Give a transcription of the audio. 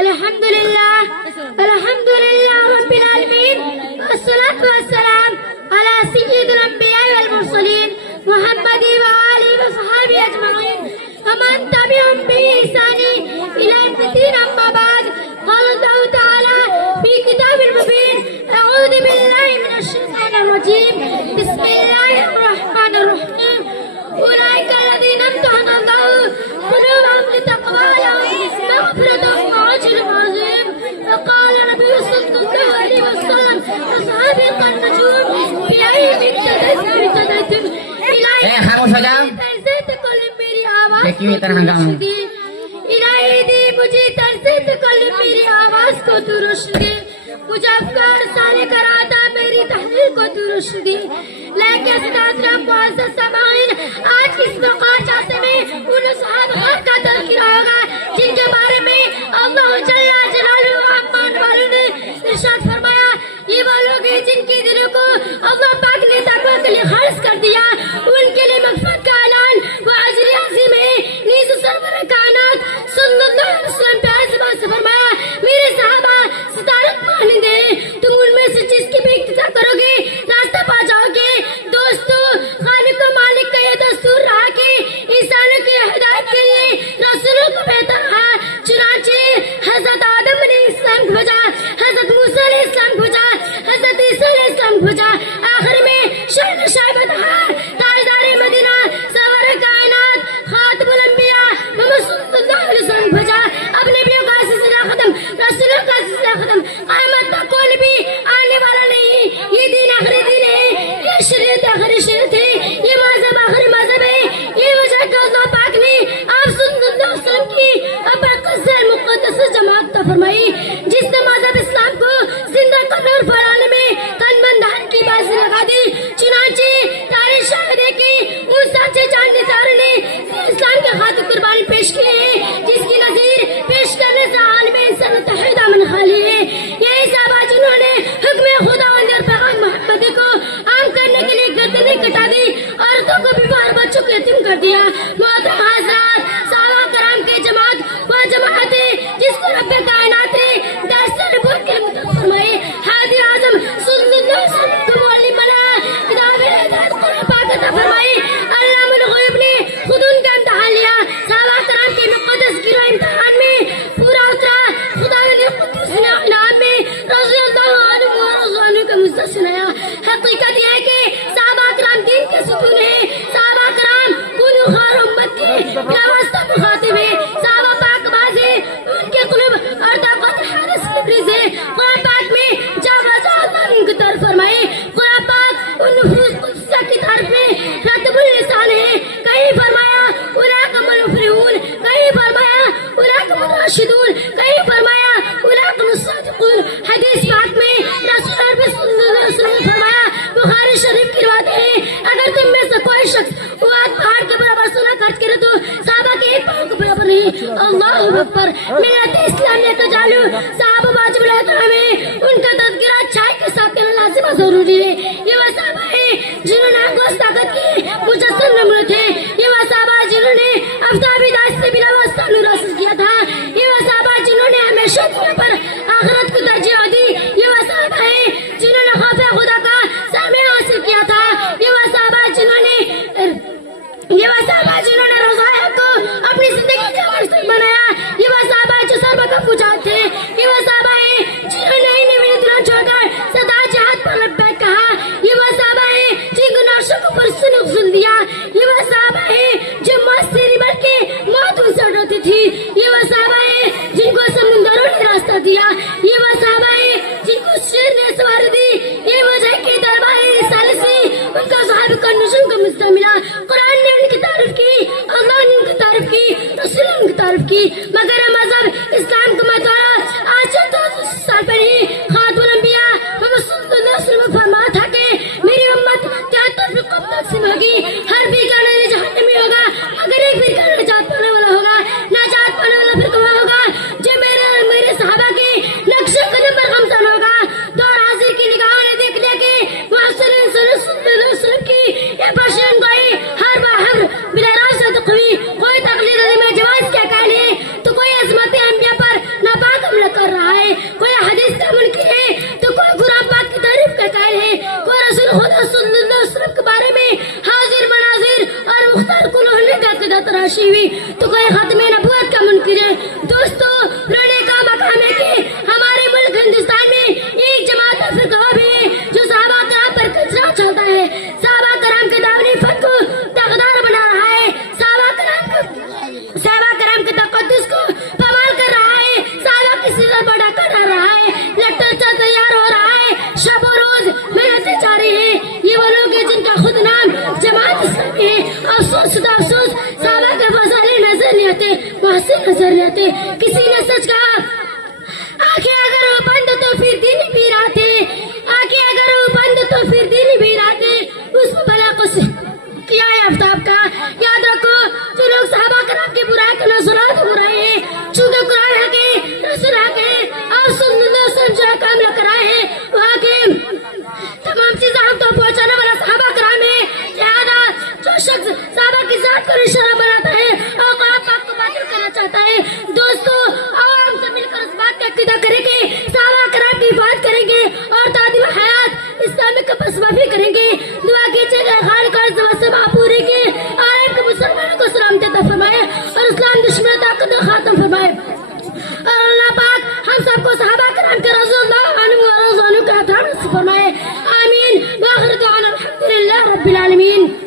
الحمد لله رب العالمين، والصلاة والسلام على سيد الأنبياء والمرسلين محمد وآله وصحبه أجمعين ومن تبعهم بإحسان إلى يوم الدين. أما بعد، قال الله تعالى في كتاب المبين: أعوذ بالله من الشيطان الرجيم، بسم الله الرحمن الرحيم. أولئك الذين امتحن الله قلوبهم للتقوى لهم مغفرة وأجر عظيم. وقال النبي صلى الله عليه وسلم: أصحابي قالوا بأي اهتديتم خاموش ہو جاؤ. میری آواز دیکھیے اتنا ہنگامہ. الہی دی مجھے ترسد کل میری آواز کو درست دی، مجھے افکار سالے کراتا میری تحریر کو درست دی. لیکن استاذ معزز سامعین، آج اس مقام میں ان صحابہ کا تذکرہ ہوگا جن کے بارے میں اللہ جل جلالہ امان والوں نے ارشاد فرمایا: یہ وہ لوگ ہیں جن کے دلوں کو اللہ پاک نے تقویٰ کے لیے خالص کر دیا، ان کے لیے مغفرت کا اعلان و اجر عظیم ہے. نیز سرور کائنات صلی اللہ علیہ وسلم پیارے زبان سے فرمایا: میرے صحابہ ستاروں مانند ہیں، تم ان میں سے جس کی بھی اقتدا کرو گے راستہ پا جاؤ گے. دوستو، خالق و مالک کا یہ دستور رہا کہ انسانوں کی ہدایت کے لیے رسولوں کو بہتر ہے. چنانچہ حضرت آدم علیہ السلام کو بھیجا، حضرت موسیٰ علیہ السلام کو بھیجا، حضرت عیسیٰ علیہ السلام کو بھیجا، آخر میں شہر شائبت تاجدار مدینہ سرور کائنات خاتم الانبیاء محمد صلی اللہ علیہ وسلم کو بھیجا. اپنے نبیوں کا سلسلہ ختم، رسولوں کا سلسلہ ختم، قیامت تک کوئی بھی آنے والا نہیں. یہ دین آخری دین ہے، یہ شریعت آخری شریعت ہے، یہ مذہب آخری مذہب ہے. یہ وجہ کہ اللہ پاک نے آپ صلی اللہ علیہ وسلم کی اپاقص مقدس جماعت عطا فرمائی جس نے مذہب اسلام کو زندہ کرنے اور پھیلانے میں تن من دھن کی بازی لگا دی. چنانچہ تاریخ شاہد ہے کہ ان سچے جان نثاروں نے اسلام کے خاطر قربانی پیش کی ہے جس کی نظیر پیش کرنے سے عالم انسان تحید امن خالی ہے. یہی صحابہ جنہوں نے حکم خداوندی اور پیغام محمدی کو عام کرنے کے لیے گردنیں کٹا دی، عورتوں کو بھی بار بچوں کو یتیم کر دیا. محترم حضرات، صحابہ کرام کی جماعت وہ جماعت ہے جس کو رب کائنات نے درس نبوت کے مطابق فرمائے. ہادی اعظم صلی اللہ علیہ وسلم کو معلم بنا، کتاب ہدایت قرآن پاک عطا فرمائی. علامہ الغیوب نے خود ان کا امتحان لیا. صحابہ کرام کے مقدس گروہ امتحان میں پورا اترا. خدا نے قدوس انعام میں رضی اللہ عنہ و رضی عنہ کا مجزہ سنایا. حقیقت یہ ہے کہ صحابہ کرام دین کے ستون ہیں. صحابہ کرام خون و خار امت کے پیوستہ مخاطب ہیں. صحابہ پاک باز ہیں، ان کے قلوب اور طاقت حارس تبریز ہے. قرآن پاک میں جا بجا اللہ نے ان کی طرف فرمائے. قرآن پاک ان نفوس قدسیہ کی طرف میں رتب اللسان ہے. کہیں فرمایا اولئک هم المفلحون، کہیں فرمایا اولئک هم الراشدون، کہیں فرمایا اولئک هم الصادقون. حدیث پاک میں رسول اللہ صلی اللہ علیہ وسلم نے فرمایا، بخاری شریف کی روایت ہے: اگر تم میں سے کوئی شخص واد پہاڑ کے برابر سونا خرچ کرے تو صحابہ کے ایک پاؤں کے برابر نہیں. اللہ اکبر. ملت اسلامیہ کا جالو صحابہ واجب الاحترام ہے، ان کا تذکرہ اچھائی کے ساتھ کرنا لازم و ضروری ہے. یہ وہ صحابہ ہیں جنہوں نے آنکھوں طاقت کی مجسم نمونہ تھے. یہ وہ صحابہ جنہوں نے آفتابی داعش سے بلا واسطہ نور حاصل کیا تھا. یہ وہ صحابہ جنہوں نے ہمیشہ دنیا پر آخرت کو ترجیح دی. یہ وہ صحابہ ہیں جنہوں نے خوف خدا کا سامع حاصل کیا تھا. یہ وہ صحابہ جنہوں نے روزہ کو اپنی زندگی کا مقصد بنایا. یہ وہ صحابہ جو سربا کا پوجا تھے. یہ وہ صحابہ ہیں جنہوں نے انہیں دلوں چھوڑ کر سدا جہاد پر لبیک کہا. یہ وہ صحابہ ہیں جن کو نوشوں کو پرسن غسل دیا. یہ وہ صحابہ ہیں جو موت سے نہیں بلکہ موت ان سے ڈرتی تھی. یہ وہ صحابہ ہیں جن کو سمندروں نے راستہ دیا. یہ وہ صحابہ ہیں جن کو شیر نے سواری دی. یہ وجہ کے دربار رسالت سے ان کا صحابہ کا نشن کا مزدہ ملا. قرآن نے ان کی تعریف کی، اللہ نے ان کی تعریف کی، رسول نے ان کی تعریف کی. مگر مذہب اسلام کو متوڑا آج سے 200 سال پہلے خاتم الانبیاء محمد صلی اللہ علیہ وسلم فرمایا تھا کہ میری امت 73 فرقوں میں تقسیم ہوگی. ہر فرقہ جہنمی ہوگا مگر ایک فرقہ نجات پانے والا ہوگا. نجات پانے والا فرقہ ہوگا جو میرے صحابہ کے نقش قدم پر گامزن ہوگا. دور حاضر کی نگاہوں نے دیکھ لیا کہ محسن صلی اللہ علیہ وسلم کی یہ پرشین گوئی ہر بہر بلا راز سے تقوی کوئی تقلید میں جواز کیا کہہ لے تو کوئی شدہ افسوس صحابہ کے فضائل نظر نہیں آتے، محسن نظر نہیں آتے. کسی نے سچ کہا آنکھیں اگر وہ بند تو پھر دن بھی راتے، آنکھیں اگر وہ بند تو پھر دن بھی راتے. اس بلا کو کیا ہے آفتاب کا. یاد رکھو جو لوگ صحابہ کرام کی برائی کرنا سنات ہو رہے ہیں، چونکہ قرآن حق ہے، رسول حق ہے، آپ جو کام نہ کرائے ہیں وہاں کے تمام چیزیں ہم تو پہنچانے والا صحابہ کرام ہے. لہٰذا جو شخص صحابہ کی ذات کو نشانہ بناتا ہے اور قرآن پاک کو باطل کرنا چاہتا ہے، دوستو اور ہم سب مل کر اس بات کا عقیدہ کریں گے، صحابہ کرام کی حفاظت کریں گے اور تعلیم حیات اسلامی کا بس معافی کریں گے. دعا کیجیے گا خال کا سے پورے کے عالم کے مسلمانوں کو سلامت عطا فرمائے اور اسلام دشمن طاقت کو ختم فرمائے. اور اللہ پاک ہم سب کو صحابہ کرام کے رضی اللہ عنہ و رضوانہ کا عطا فرمائے. آمین. وآخر دعوانا الحمد للہ رب العالمین.